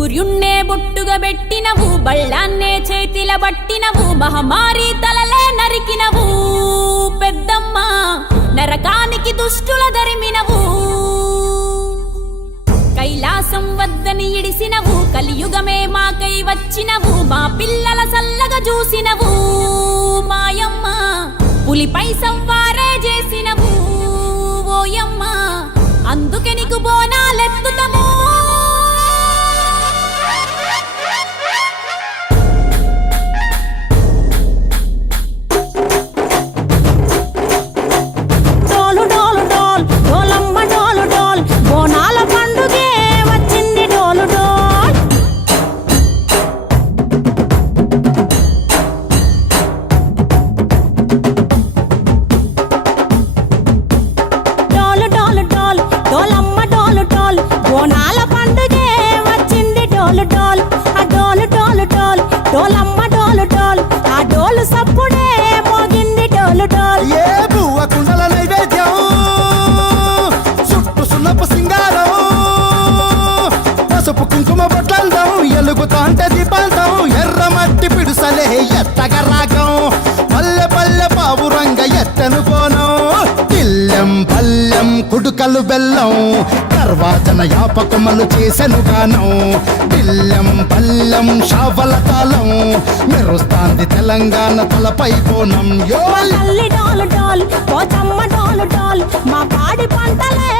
సూర్యున్నే బొట్టుగా పెట్టినవు, బళ్ళాన్నే చేతిల పట్టినవు, మహమారి తలలే నరికినవు పెద్దమ్మ, నరకానికి దుష్టుల దరిమినవు. కైలాసం వద్దని ఇడిసినవు, కలియుగమే మాకై వచ్చినవు, మా పిల్లల సల్లగా చూసినవు మాయమ్మ, పులిపై సవ్వారే చేసినవు ఓయమ్మ, అందుకే నీకు బోనాలెత్తుతము. కుంకుమ బొట్లందం ఎలుగుతాంటే దీపాంతం, ఎర్రమట్టి పిడుసలే ఎత్తగా రాగం, పల్లె పల్లె పావురంగ ఎత్తను కోనం, పిల్లెం పల్లెం కుడుకలు బెల్లం, తర్వాతన యాపకమలు చేసెను గానం, పిల్లెం పల్లెం షావల తాళం, మెరుస్తాంది తెలంగాణ తలపై కోణం. డాల్ డాల్ డాల్, మా పాడి పంటలే